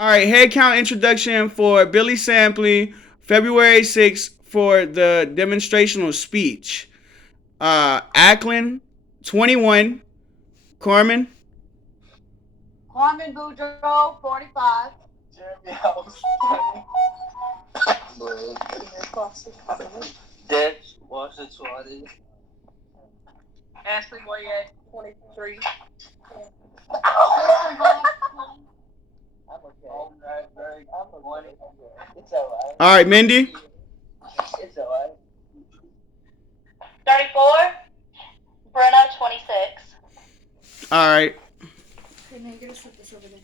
All right, head count introduction for Billy Sampley, February 6th for the demonstrational speech. Ackland, 21. Carmen, Carmen Boudreaux, 45. Jeremy House, 20. Debs Washer, 20. Ashley Boyette, 23. Kristen Hall, 20. I'm okay. All right, Greg, I'm 20. It's alright. all right, Mindy, It's alright. 34. Brenna, 26. all right. Okay, now you're gonna slip this over there.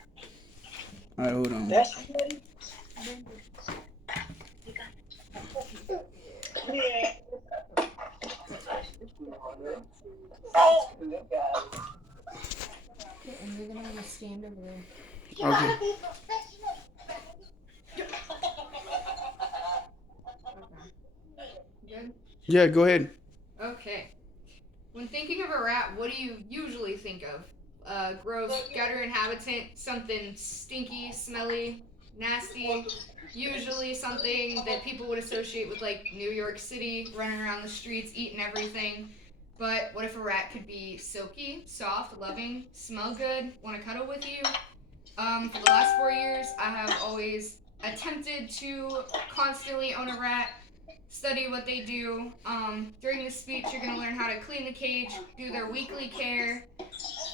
All right, hold on. That's funny. Yeah. Oh, good guy. Okay, and you're gonna stand over there. Okay. Good? Yeah, go ahead. Okay. When thinking of a rat, what do you usually think of? Gross gutter inhabitant, something stinky, smelly, nasty. Usually something that people would associate with like New York City, running around the streets, eating everything. But what if a rat could be silky, soft, loving, smell good, want to cuddle with you? For the last 4 years, I have always attempted to constantly own a rat, study what they do. During this speech, you're going to learn how to clean the cage, do their weekly care,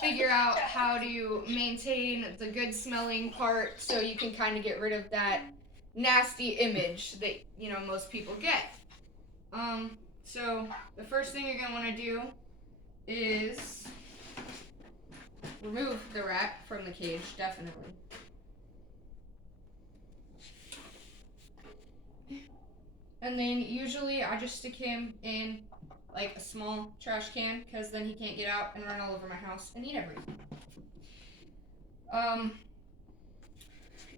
figure out how to maintain the good smelling part so you can kind of get rid of that nasty image that, most people get. So the first thing you're going to want to do is remove the rat from the cage, definitely. And then usually I just stick him in like a small trash can because then he can't get out and run all over my house and eat everything.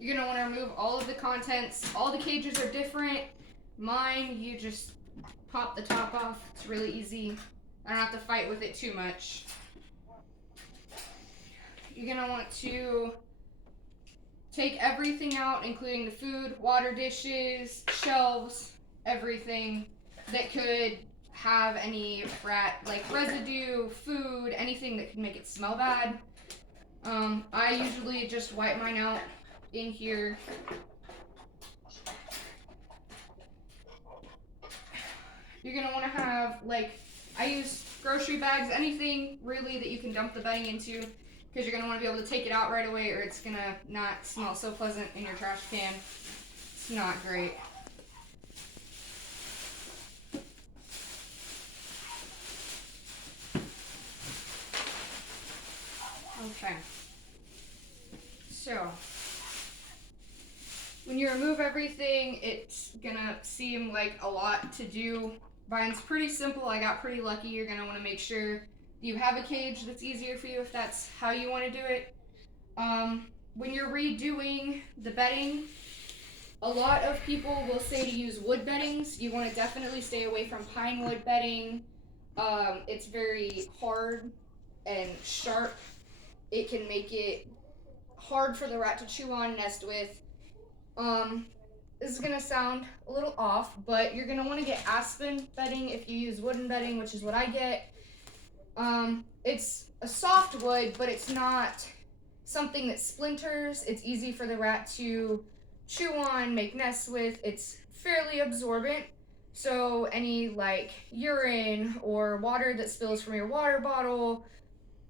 You're gonna want to remove all of the contents. All the cages are different. Mine, you just pop the top off. It's really easy. I don't have to fight with it too much. You're gonna want to take everything out, including the food, water dishes, shelves, everything that could have any rat like residue, food, anything that could make it smell bad. I usually just wipe mine out in here. You're gonna want to have I use grocery bags, anything really that you can dump the bedding into, because you're gonna want to be able to take it out right away, or it's gonna not smell so pleasant in your trash can. It's not great. Okay. So, when you remove everything, it's gonna seem like a lot to do. Mine's pretty simple. I got pretty lucky. You're gonna want to make sure you have a cage that's easier for you if that's how you want to do it. When you're redoing the bedding, a lot of people will say to use wood beddings. You want to definitely stay away from pine wood bedding. It's very hard and sharp. It can make it hard for the rat to chew on, nest with. This is gonna sound a little off, but you're gonna want to get aspen bedding if you use wooden bedding, which is what I get. It's a soft wood, but it's not something that splinters. It's easy for the rat to chew on, make nests with. It's fairly absorbent, so any urine or water that spills from your water bottle,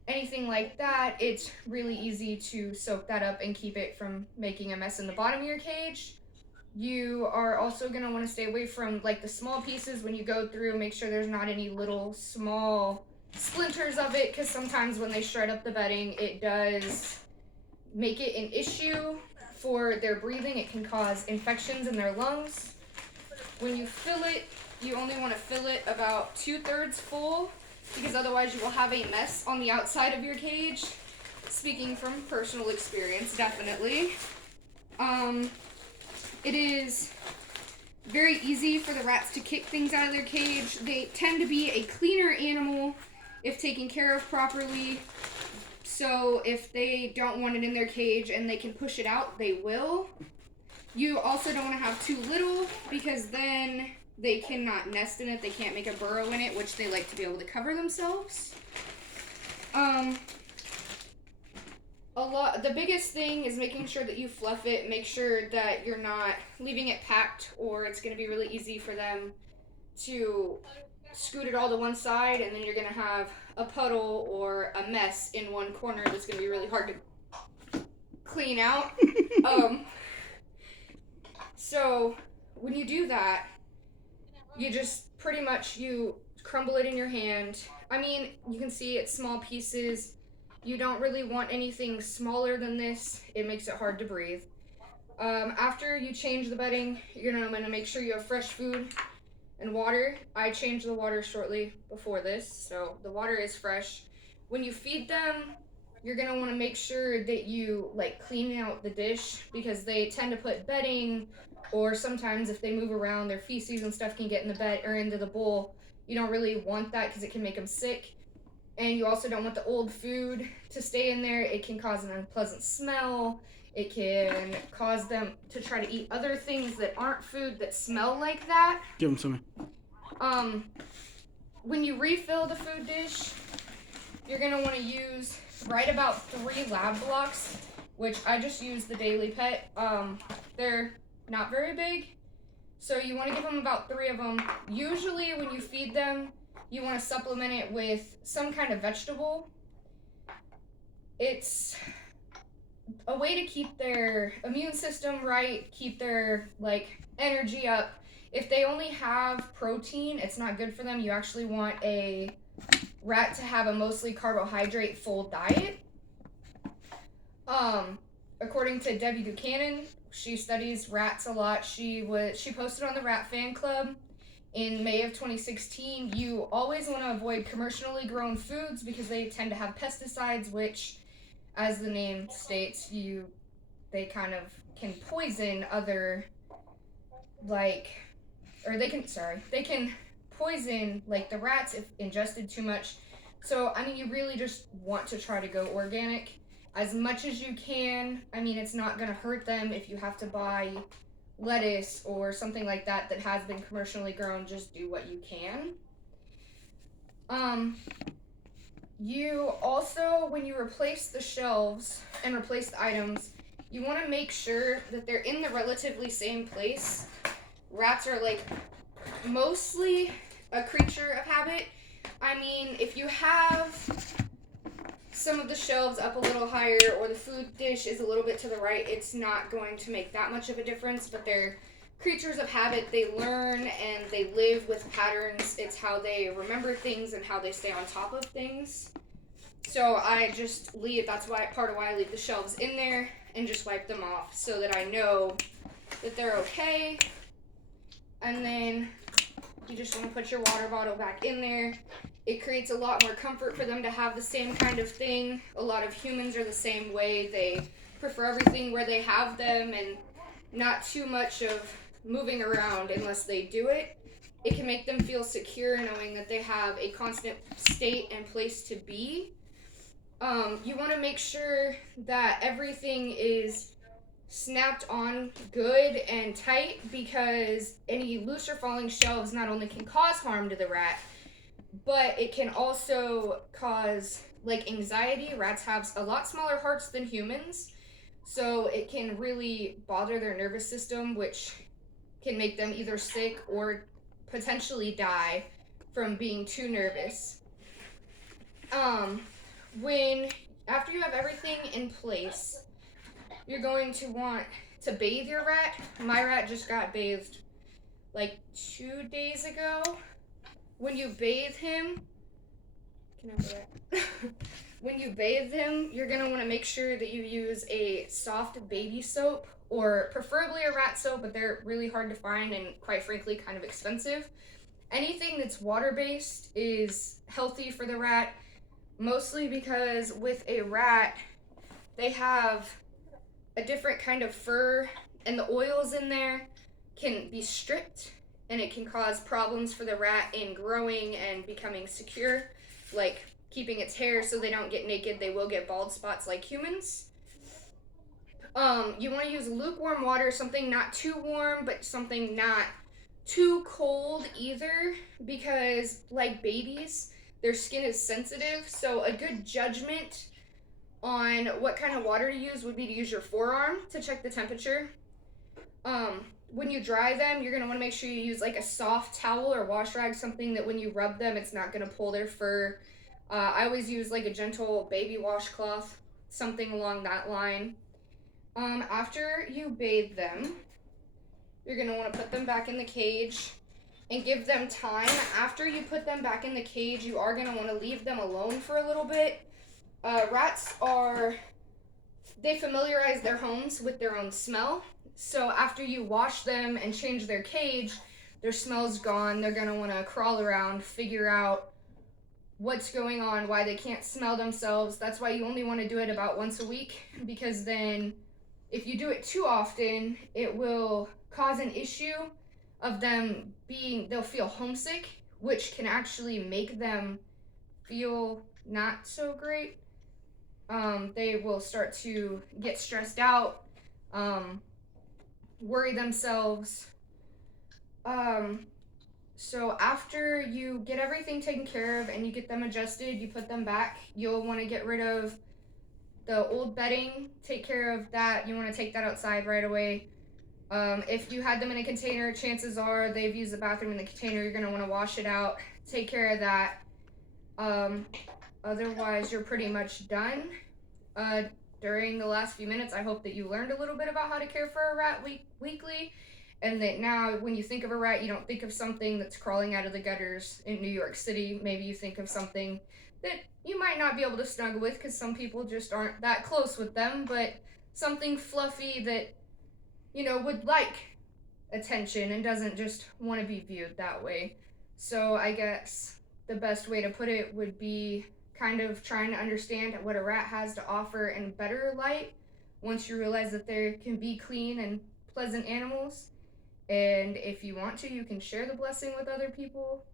anything like that, it's really easy to soak that up and keep it from making a mess in the bottom of your cage. You are also going to want to stay away from the small pieces when you go through. Make sure there's not any little small splinters of it, because sometimes when they shred up the bedding, it does make it an issue for their breathing. It can cause infections in their lungs. When you fill it, you only want to fill it about 2/3 full, because otherwise you will have a mess on the outside of your cage. Speaking from personal experience, definitely. It is very easy for the rats to kick things out of their cage. They tend to be a cleaner animal if taken care of properly. So if they don't want it in their cage and they can push it out, they will. You also don't want to have too little because then they cannot nest in it. They can't make a burrow in it, which they like to be able to cover themselves. The biggest thing is making sure that you fluff it. Make sure that you're not leaving it packed, or it's going to be really easy for them to scoot it all to one side, and then you're going to have a puddle or a mess in one corner that's going to be really hard to clean out. So when you do that, you just pretty much, you crumble it in your hand. I mean, you can see it's small pieces. You don't really want anything smaller than this. It makes it hard to breathe. After you change the bedding, you're going to make sure you have fresh food and water. I changed the water shortly before this, so the water is fresh. When you feed them, you're going to want to make sure that you clean out the dish, because they tend to put bedding, or sometimes if they move around, their feces and stuff can get in the bed or into the bowl. You don't really want that because it can make them sick. And you also don't want the old food to stay in there. It can cause an unpleasant smell. It can cause them to try to eat other things that aren't food that smell like that. Give them some. When you refill the food dish, you're going to want to use right about 3 lab blocks, which I just use the Daily Pet. They're not very big, so you want to give them about 3 of them. Usually when you feed them, you want to supplement it with some kind of vegetable. It's a way to keep their immune system right, keep their energy up. If they only have protein, it's not good for them. You actually want a rat to have a mostly carbohydrate full diet. According to Debbie Buchanan, she studies rats a lot. She posted on the Rat Fan Club in May of 2016, you always want to avoid commercially grown foods because they tend to have pesticides, which, as the name states, they kind of can poison other, they can poison the rats if ingested too much. So, I mean, you really just want to try to go organic as much as you can. I mean, it's not going to hurt them if you have to buy lettuce or something like that has been commercially grown. Just do what you can. You also, when you replace the shelves and replace the items, you want to make sure that they're in the relatively same place. Rats are mostly a creature of habit. I mean, if you have some of the shelves up a little higher or the food dish is a little bit to the right, it's not going to make that much of a difference, but they're creatures of habit. They learn and they live with patterns. It's how they remember things and how they stay on top of things. So I just that's part of why I leave the shelves in there and just wipe them off so that I know that they're okay. And then you just want to put your water bottle back in there. It creates a lot more comfort for them to have the same kind of thing. A lot of humans are the same way. They prefer everything where they have them and not too much of moving around unless they do it. It can make them feel secure knowing that they have a constant state and place to be. You want to make sure that everything is snapped on good and tight, because any loose or falling shelves not only can cause harm to the rat, but it can also cause anxiety. Rats have a lot smaller hearts than humans, so it can really bother their nervous system, which can make them either sick or potentially die from being too nervous. After you have everything in place, you're going to want to bathe your rat. My rat just got bathed 2 days ago. When you bathe him, when you bathe him, you're going to want to make sure that you use a soft baby soap, or preferably a rat soap, but they're really hard to find and quite frankly kind of expensive. Anything that's water-based is healthy for the rat, mostly because with a rat, they have a different kind of fur, and the oils in there can be stripped, and it can cause problems for the rat in growing and becoming secure, like keeping its hair so they don't get naked. They will get bald spots like humans. You want to use lukewarm water, something not too warm, but something not too cold either, because like babies, their skin is sensitive. So a good judgment on what kind of water to use would be to use your forearm to check the temperature. When you dry them, you're gonna want to make sure you use like a soft towel or wash rag, something that when you rub them, it's not gonna pull their fur. I always use like a gentle baby washcloth, something along that line. After you bathe them, you're gonna want to put them back in the cage and give them time. After you put them back in the cage, you are gonna want to leave them alone for a little bit. Rats they familiarize their homes with their own smell. So after you wash them and change their cage, their smell's gone. They're gonna want to crawl around, figure out what's going on, why they can't smell themselves. That's why you only want to do it about once a week, because then if you do it too often, it will cause an issue of they'll feel homesick, which can actually make them feel not so great. They will start to get stressed out, worry themselves. So after you get everything taken care of and you get them adjusted, you put them back, you'll want to get rid of the old bedding, take care of that. You want to take that outside right away. If you had them in a container, chances are they've used the bathroom in the container. You're going to want to wash it out, take care of that. Otherwise, you're pretty much done. During the last few minutes, I hope that you learned a little bit about how to care for a rat weekly, and that now when you think of a rat, you don't think of something that's crawling out of the gutters in New York City. Maybe you think of something that you might not be able to snuggle with because some people just aren't that close with them, but something fluffy that, would like attention and doesn't just want to be viewed that way. So I guess the best way to put it would be kind of trying to understand what a rat has to offer in better light once you realize that there can be clean and pleasant animals. And if you want to, you can share the blessing with other people.